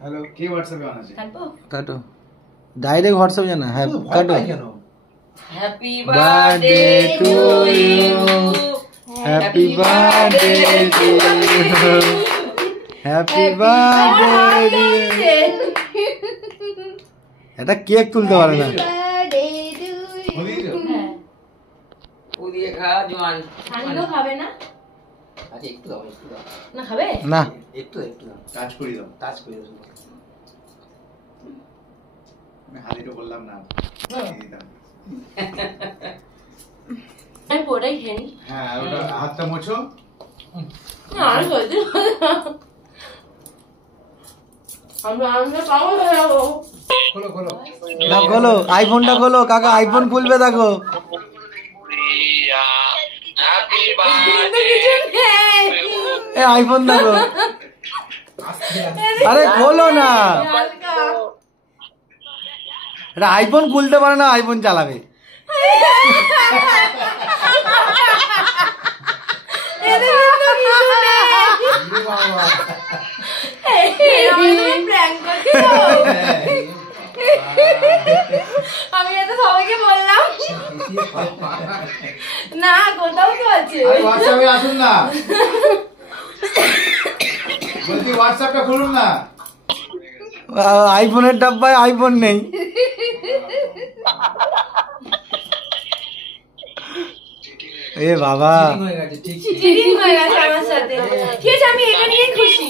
Hello, কে হোয়াটসঅ্যাপে on আছে? কাটো ডাইরেক্ট হোয়াটসঅ্যাপ জানা। হ্যাঁ কাটো। Happy birthday to you, happy birthday to you, happy birthday. এটা কেক তুলতে পারে না। ওদিকে খা জোয়ান। খানিও খাবে না? আচ্ছা একটু দাও, একটু দাও। না খাবে? না একটু দাও। টাচ করি দাও। টাচ করে দাও। আমি হাদিটা বললাম না। দিতাম। আমি পুরোটাই খেয়ে নি। হ্যাঁ, ওটা হাতটা মোছো। না আর সহ্য আমরা পাগল হয়ে যাবো। খোলো খোলো। না খোলো, আইফোনটা খোলো কাকা, আইফোন খুলবে দেখো। হ্যাপি বার্থডে এ আইফোন দেখো। আরে খোলো না, এটা আইফোন খুলতে পারে না, আইফোন চালাবে। আমি এটা সবাইকে বললাম না, কোথাও তো আছে। হোয়াটসঅ্যাপে আসুন না, বলছি হোয়াটসঅ্যাপটা খুলুন না। আইফোনের ডাব্বায় আইফোন নেই। এ বাবা, চিটিং হয়ে গেছে আমার সাথে। ঠিক আছে, আমি এটা নিয়ে খুশি।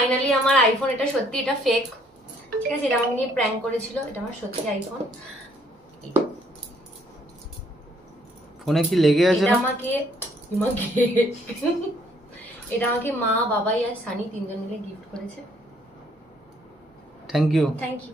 ফাইনালি আমার আইফোন, এটা সত্যি, এটা ফেক। ঠিক আছে, এটা আমাকে নিয়ে প্র্যাঙ্ক করেছিল, এটা আমার সত্যি আইফোন। ফোনে কি লেগে আছে? এটা আমাকে এটা আমাকে মা, বাবাই আর সানি তিনজন মিলে গিফট করেছে। Thank you. Thank you.